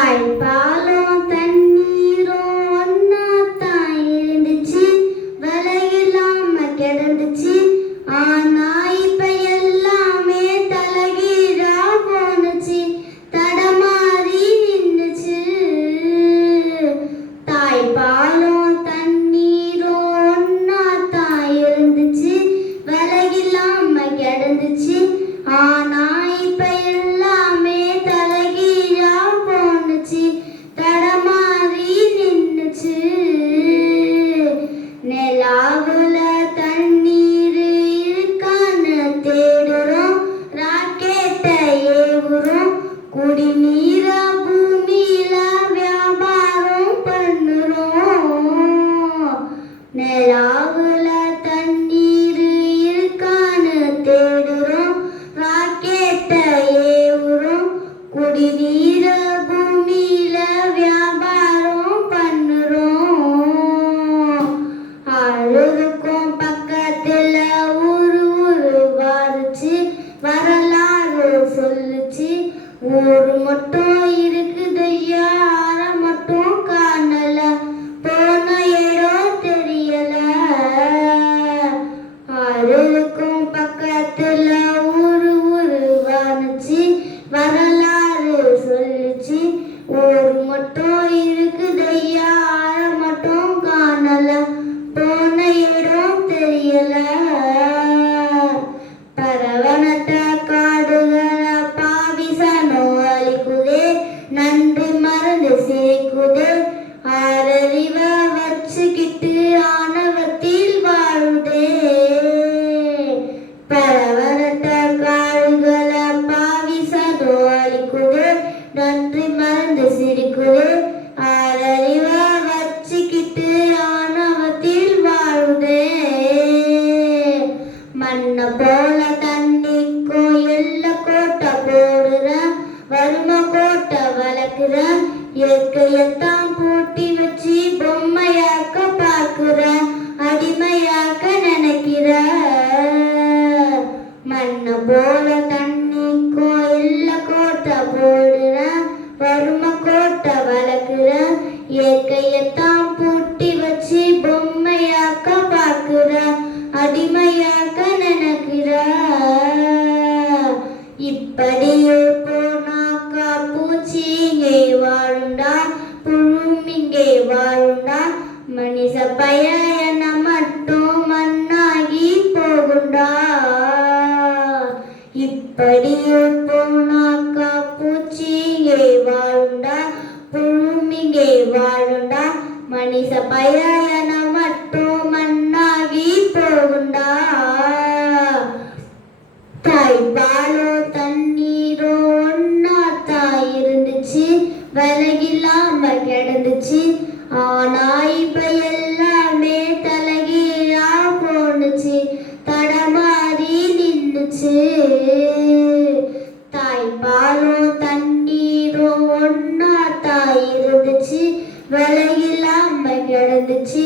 தாய்ப்பாலும் தண்ணீரும் ஒன்னா தான் இருந்துச்சு, விலையில்லாம கிடந்துச்சு. ஆனா இப்ப எல்லாமே தலைகீழா போனுச்சு, தடமாறி நின்னுச்சு. தாய்ப்பாலும் தண்ணீரும் ஒன்னா தான் இருந்துச்சு, விலையில்லாம கிடந்துச்சு. ஆனா இப்ப எல்லாமே தலைகீழா போனுச்சு, தடமாறி நின்னுச்சு. நிலாவுல தண்ணீர் இருக்கான்னு தேடுறோம், ராக்கெட்டை ஏவுறோம், குடிநீர பூமியில வியாபாரம் பண்ணுறோம். நிலாவுல தண்ணீர் இருக்கான்னு தேடுறோம், ராக்கெட்டை ஏவுறோம், குடிநீர பூமியில வியாபாரம் பண்ணுறோம். ஆளுக்கும் பக்கத்துல ஊரு வாருச்சு, வரலாறு சொல்லுச்சு. ஊரு மட்டும் இருக்குதையா, ஆற மட்டும் காணல, போன இடம் தெரியல. ஆளுக்கும் பக்கத்துல ஊரு வாருச்சு, வரலாறு சொல்லுச்சு. ஊரு மட்டும் இருக்குதையா, ஆற மட்டும் காணல, போன இடம் தெரியல. பரவனத்த காடுகளை பாவிசனோ அழிக்குதே, நன்றி மறந்து சிரிக்குதே. ஆறறிவ வச்சுக்கிட்டு ஆணவத்தில் வாழுதே. பரவனத்த காடுகளை பாவிசனோ அழிக்குதே, நன்றி மறந்து சிரிக்குதே. ஆறறிவ வச்சுக்கிட்டு ஆணவத்தில் வாழுதே. மண்ணை போல தண்ணிக்கும் எல்ல கோட்டை போடுற, வறுமை கோட்டை வளர்க்குற, இயற்கையத்தான் பூட்டி வச்சு பொம்மையாக்க பார்க்குற, அடிமையாக்க நினைக்கிற. மண்ணை போல தண்ணிக்கும் எல்ல கோட்டை போடுற, வறுமை கோட்டை வளர்க்குற, இயற்கையத்தான் பூட்டி வச்சு பொம்மையாக்க பார்க்குற, அடிமையாக்க நினைக்கிற. இப்படியே போனாக்கா பூச்சி இங்கே வாழுண்டா, புழும் இங்கே வாழுண்டா, மனுஷ பயன மட்டும் மண்ணாகி போகுண்டா. இப்படியே போனாக்கா பூச்சி இங்கே வாழுண்டா, புழும் இங்கே வாழுண்டா, மனுஷ பயன மட்டும் மண்ணாகி போகுண்டா. தாய்ப்பாலோ தண்ணீரோ ஒன்னா தான் இருந்துச்சு, விலையில்லாம கிடந்துச்சு. ஆனா இப்ப எல்லாமே தலைகீழா போனுச்சு, தடமாறி நின்னுச்சு. தாய்ப்பாலோ தண்ணீரோ ஒன்னா தான் இருந்துச்சு, விலையில்லாம கிடந்துச்சு.